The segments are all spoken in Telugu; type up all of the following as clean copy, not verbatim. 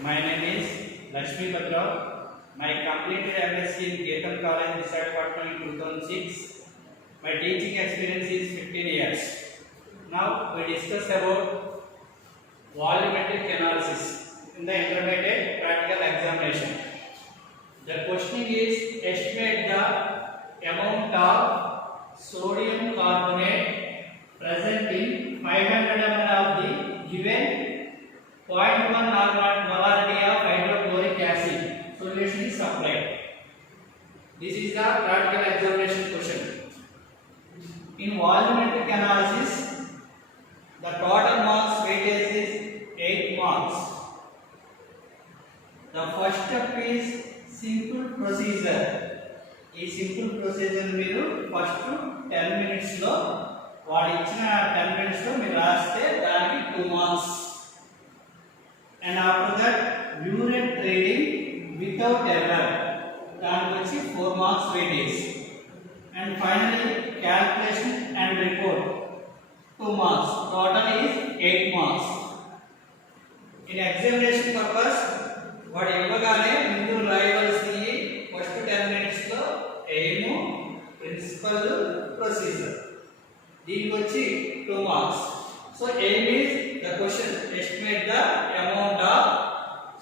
My name is Lakshmi Bhadrav. My completed MSc in Getam College, Visakhapatnam in 2006. My teaching experience is 15 years. Now we discuss about volumetric analysis in the intermediate practical examination. The question is estimate the amount of sodium carbonate present in 500 ml of the given 0.1 molarity of hydrochloric acid. Solution is supplied. This is the practical examination question. In volumetric analysis, the total marks weightage is 8 marks. The first step is simple procedure. ఈ సింపుల్ ప్రొసీజర్ మీరు ఫస్ట్ 10 మినిట్స్ లో వాడు ఇచ్చిన 10 మినిట్స్ లో మీరు రాస్తే దానికి 2 marks. And after that unit reading without error దానికి వచ్చి 4 marks weightage. And finally calculation and report 2 marks. Total is 8 marks. In examination purpose వాడు ఇవ్వగానే ముందు రాయవలసింది ఫస్ట్ 10 మినిట్స్ లో ఎయిమ్, ప్రిన్సిపల్, ప్రొసీజర్. దీనికి వచ్చి 2 marks. So aim is the question estimate the amount of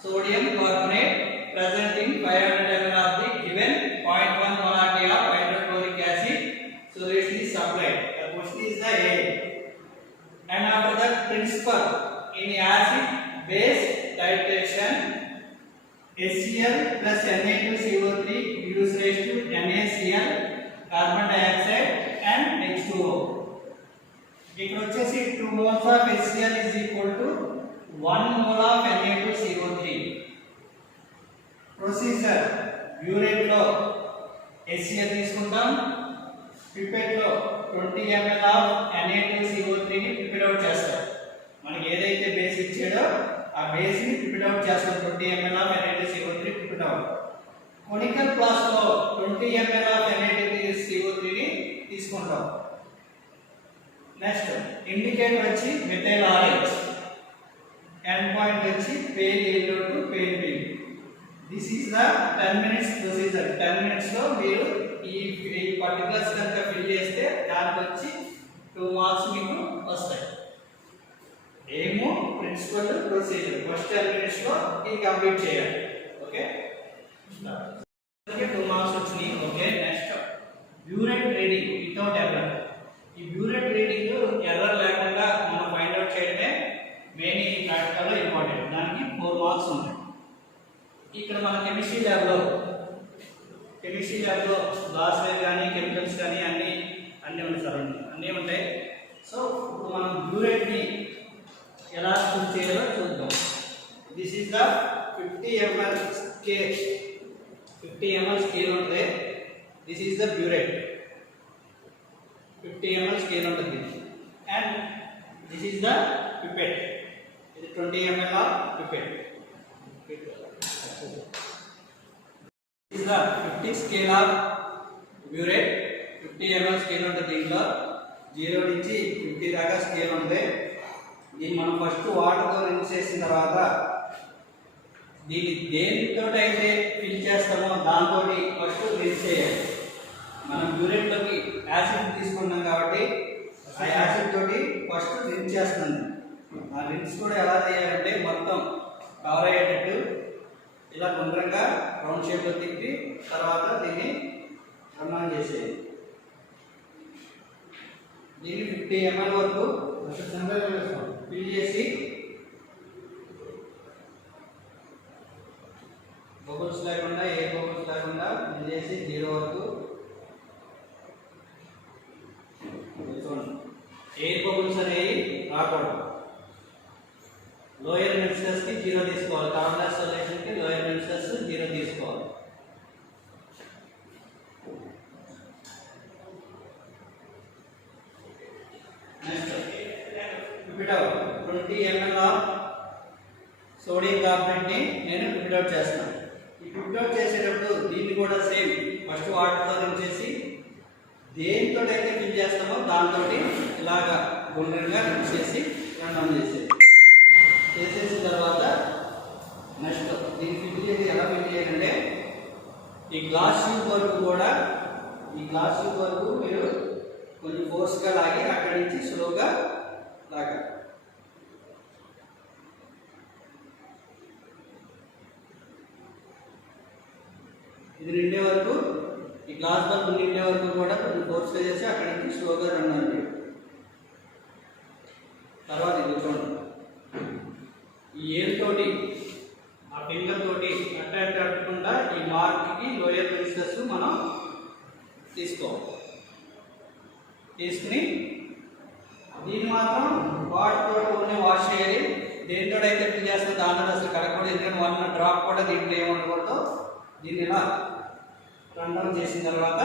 sodium carbonate present in 500 ml of the given 0.1 molarity of hydrochloric acid. Solution is supplied. The question is the aim. And after that principle in acid base titration, HCl plus Na2CO3 gives rise to NaCl, carbon dioxide and H2O. ఇక్కడ వచ్చేసి 2 moles of HCl is equal to 1 mole of Na2CO3. Procedure burette లో HCl తీసుకుంటాం, పిపెట్ లో 20 ml ఆఫ్ Na2CO3 ని ప్రిపేర్ అవుట్ చేస్తాం. మనకి ఏదైతే బేస్ ఇచ్చాడో ఆ బేస్ ని ప్రిపేర్ అవుట్ చేస్తాం. 20 ml of Na2CO3 prepare out. Conical flask లో 20 ml ఆఫ్ Na2CO3 ని తీసుకుంటాం. నెక్స్ట్ ఇండికేటర్ వచ్చి మెథైల్ ఆరెంజ్, ఎండ్ పాయింట్ వచ్చి pale yellow to pale pink. This is the 10 minutes procedure. 10 minutes లో మీరు ఈ పర్టికులర్స్ కనుక ఫిల్ చేస్తే దానికి వచ్చి 2 మార్క్స్ మీకు వస్తాయి. ఏమో ప్రిన్సిపల్, ప్రొసీజర్ ఫస్ట్ 10 మినిట్స్ లో ఇది కంప్లీట్ చేయాలి. ఓకే, 2 మార్క్స్ వచ్చినాయి. Okay, next burette reading without error. ఈ బ్యూరేట్ రీడింగ్ ఎర్రర్ లేకుండా మనం ఫైండ్ అవుట్ చేయడమే మెయిన్ ఈ ప్రాక్టికల్ లో ఇంపార్టెంట్. దానికి 4 మార్క్స్ ఉంటాయి. ఇక్కడ మన కెమిస్ట్రీ ల్యాబ్ లో గ్లాస్ వేర్ కానీ కెమికల్స్ కానీ అన్ని ఉంటాయి సార్, అన్నీ ఉంటాయి. సో ఇప్పుడు మనం బ్యూరేట్ ని ఎలా చూస్ చేయాలో చూద్దాం. This is the 50 ml scale. 50 ml scale ఉంటుంది. This is the burette. 50 ml scale ఉంటుంది. And this is the pipette. ఇది 20 ml of pipette. This is the 50 scale of burette. 50 ml scale ఉంటుంది. దీంట్లో 0 నుంచి 50 దాకా స్కేల్ ఉంది. దీన్ని మనం ఫస్ట్ వాటర్తో రిన్స్ చేసిన తర్వాత దీన్ని దేనితో అయితే ఫిల్ చేస్తామో దాంతో ఫస్ట్ రిన్స్ చేయాలి. మనం బ్యూరెట్లోకి యాసిడ్ తీసుకున్నాం కాబట్టి ఆ యాసిడ్ తోటి ఫస్ట్ రిన్స్ చేస్తుంది. ఆ రిన్స్ కూడా ఎలా చేయాలంటే మొత్తం కవర్ అయ్యేటట్టు ఇలా గుండ్రంగా రౌండ్ షేప్లో తిప్పి తర్వాత దీన్ని రన్ చేసేది. దీన్ని 50 ml వరకు ఫిల్ చేసి బబుల్స్ లేకుండా, ఏ బబుల్స్ లేకుండా ఫిల్ చేసి 0 వరకు చూడండి. ఎయిర్ బబుల్స్ అనేవి రాకూడదు. లోయర్ మిక్సర్స్ కి 0 తీసుకోవాలి. కార్బన్ సొల్యూషన్ కి లోయర్ మిక్సర్స్ 0 తీసుకోవాలి. Next prepare out 20 ml of sodium carbonate ని నేను ప్రిపేర్ అవుట్ చేస్తాను. ఈ ప్రిపేర్ అవుట్ చేసేటప్పుడు దీన్ని కూడా సేమ్ ఫస్ట్ వాటర్తో రిన్స్ చేసి దేనితో అయితే ఫిల్ చేస్తామో దాంతో ఇలాగా గుండ్రంగా రిన్స్ చేసి రన్ చేసేది. చేసేసిన తర్వాత నెక్స్ట్ ఈ గ్లాస్ ట్యూబ్ వరకు కూడా మీరు కొంచెం ఫోర్స్గా లాగి అక్కడి నుంచి స్లోగా లాగాలి. ఇది నిండే వరకు, ఈ గ్లాస్ బల్బ్ నిండే వరకు కూడా కొంచెం ఫోర్స్గా చేసి అక్కడి నుంచి స్లోగా రన్ అవ్వండి. తర్వాత ఇది చూడండి, ఈ ఏలుతోటి ఆ ఫింగర్ తోటి అట్టకుండా ఈ మార్క్కి లోయర్ రెసిస్టర్స్ మనం తీసుకుని దీన్ని మాత్రం వాటితో ఓన్లీ వాష్ చేయాలి. దేనితో అయితే ఫిల్ చేస్తుందో దాంట్లో అసలు కడగకూడదు, ఎందుకంటే 1 డ్రాప్ కూడా దీంట్లో ఏమనుకోవద్దు. దీన్ని ఇలా రన్ డౌన్ చేసిన తర్వాత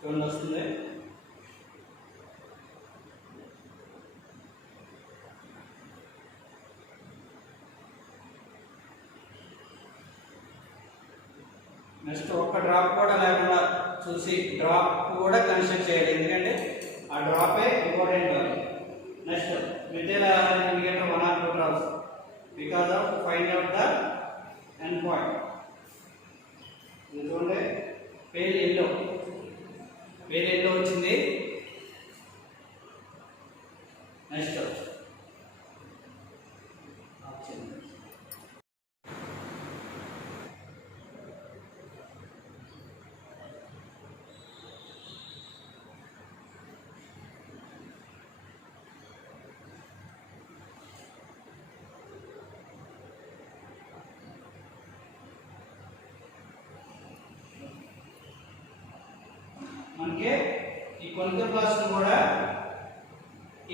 చూడండి వస్తుంది. నెక్స్ట్ ఒక్క డ్రాప్ కూడా లేకుండా చూసి డ్రాప్ కూడా కన్సిడర్ చేయాలి, ఎందుకంటే ఆ డ్రాపే important. Next material indicator 1 or 2 drops because of find out the end point. ఇది చూడండి, పేల్ ఎల్లో వచ్చింది. నెక్స్ట్ మనకి ఈ కొలత గ్లాస్ కూడా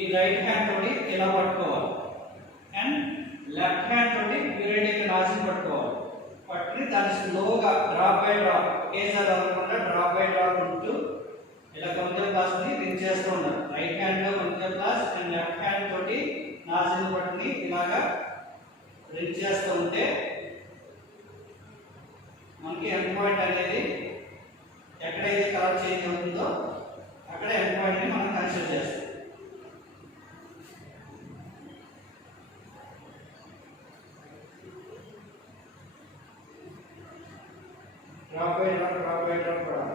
ఈ రైట్ హ్యాండ్ తోటి ఇలా పట్టుకోవాలి అండ్ లెఫ్ట్ హ్యాండ్ తోటి యూరేనియం నాజిల్ పట్టుకోవాలి. పట్టుకుని దాన్ని స్లోగా డ్రాప్ బై డ్రాప్ ఒకేసారి అవ్వకుండా డ్రాప్ బై డ్రాప్ ఉంటూ ఇలా కొలత గ్లాస్ ని రింగ్ చేస్తూ ఉండాలి. రైట్ హ్యాండ్ లో కొలత గ్లాస్ అండ్ లెఫ్ట్ హ్యాండ్ తోటి నాజిల్ పట్టుకుని ఇలాగా రింగ్ చేస్తూ ఉంటే మనకి ఎండ్ పాయింట్ అనేది ఎక్కడైతే కలర్ చేంజ్ అవుతుందో అక్కడ ఎండ్ పాయింట్ ని మనం కన్సిడర్ చేస్తాం. డ్రాప్ బై డ్రాప్ కూడా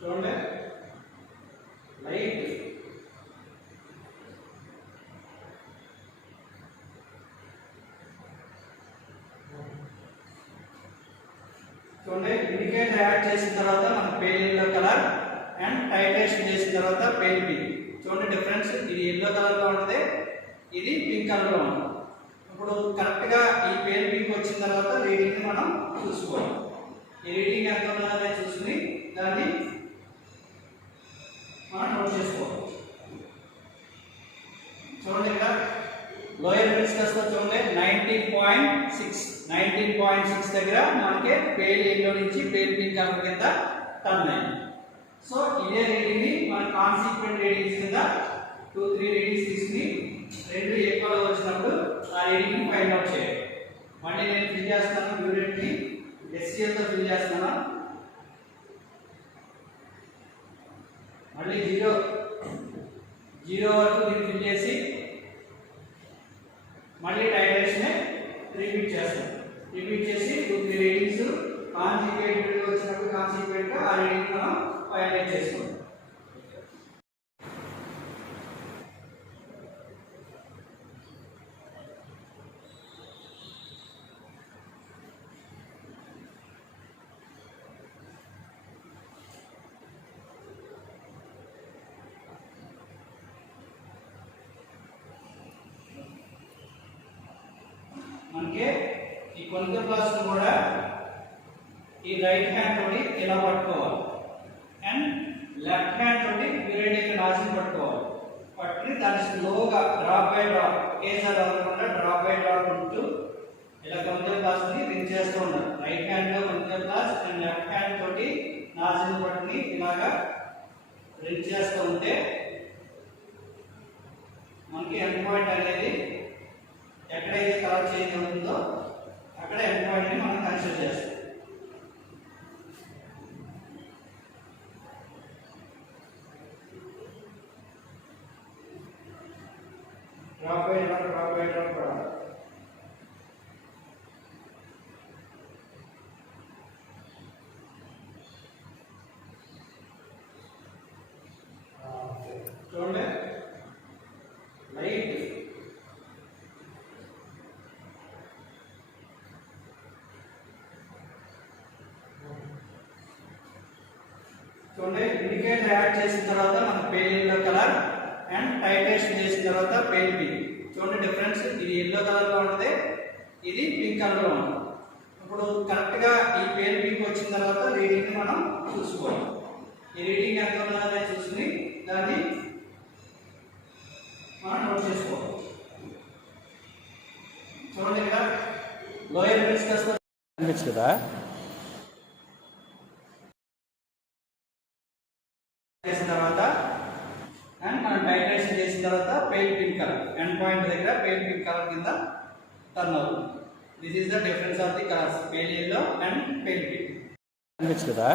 చూడండి, లైట్ చూడండి. ఇండికేటర్ యాడ్ చేసిన తర్వాత మనకు పేల్ ఎల్లో కలర్ అండ్ టైటేషన్ చేసిన తర్వాత పేల్ పింక్. చూడండి డిఫరెన్స్, ఇది ఎల్లో కలర్ లో ఉంటుంది, ఇది పింక్ కలర్ లో ఉంటుంది. ఇప్పుడు కరెక్ట్ గా ఈ పేల్ పింక్ వచ్చిన తర్వాత రీడింగ్ మనం చూసుకోవాలి. ఈ రీడింగ్ ఎంత ఉన్నదో చూసుకుని దాన్ని మనం నోట్ చేసుకోవాలి. చూడండి ఇక్కడ లోయర్ రెసిస్టర్స్ తో చూడండి 19.6 దగ్గర మనకి పేల్ ఎల్లో నుంచి పేల్ పింక్ కలర్ కింద టర్న్ అయింది. సో ఇదే రీడింగ్ ని మన కాన్సిక్వెంట్ రీడింగ్స్ కింద 2-3 రీడింగ్స్ తీసుకుని రెండు ఈక్వల్ వచ్చినప్పుడు ఆ రీడింగ్ ని ఫైండ్ అవుట్ చేయాలి. మళ్ళీ నేను ఫిల్ చేస్తున్నాను, యూనిట్ ని SCL తో ఫిల్ చేస్తున్నాను. మళ్ళీ 0 వరకు దీన్ని ఫిల్ చేసి మళ్ళీ టైటేషన్ రిపీట్ చేస్తాం. రిపీట్ చేసి 2-3 రీడింగ్స్ కాన్సిక్వెంట్ వచ్చినప్పుడు కాన్సిక్వెంట్ గా ఆ రీడింగ్ మనం ఫైనలైజ్ చేసుకోండి. మనకి ఈ కొలత గ్లాస్ కూడా ఈ రైట్ హ్యాండ్ తోటి ఇలా పట్టుకోవాలి అండ్ లెఫ్ట్ హ్యాండ్ తోటి యూరేనియం నాజిల్ పట్టుకోవాలి. పట్టుకుని దాన్ని స్లోగా డ్రాప్ బై డ్రాప్ ఒకేసారి అవ్వకుండా డ్రాప్ బై డ్రాప్ ఉంటూ ఇలా కొలత గ్లాస్ ని రింగ్ చేస్తూ ఉండాలి. రైట్ హ్యాండ్ లో కొలత గ్లాస్ అండ్ లెఫ్ట్ హ్యాండ్ తోటి నాజిల్ పట్టుకుని ఇలాగా రింగ్ చేస్తూ ఉంటే మనకి ఎండ్ పాయింట్ అనేది ఎక్కడైతే కలర్ చేంజ్ అవుతుందో అక్కడ ఎండ్ పాయింట్ ని మనం కన్సిడర్ చేస్తాం. చూడండి, ఇండికేటర్ యాడ్ చేసిన తర్వాత మనకు pale yellow colour and titration చేసిన తర్వాత పేల్ పింక్. చూడండి డిఫరెన్స్, ఇది ఎల్లో కలర్ లో ఉంటుంది, ఇది పింక్ కలర్ లో ఉంటుంది. ఇప్పుడు కరెక్ట్ గా ఈ పేల్ పింక్ వచ్చిన తర్వాత రీడింగ్ మనం చూసుకోవాలి. ఈ రీడింగ్ ఎంత ఉన్నదని చూసుకుని దాన్ని మనం నోట్ చేసుకోవాలి. చూడండి ఇక్కడ లోయర్ మిస్కస్ కనిపించదు కదా, చేసిన తర్వాత అండ్ మనం టైట్రేషన్ చేసిన తర్వాత pale pink colour end point దగ్గర పేల్ పింక్ కలర్ కింద టర్న్ అవుతుంది. This is the difference of the colours, pale yellow and pale pink. కనిపించదు కదా.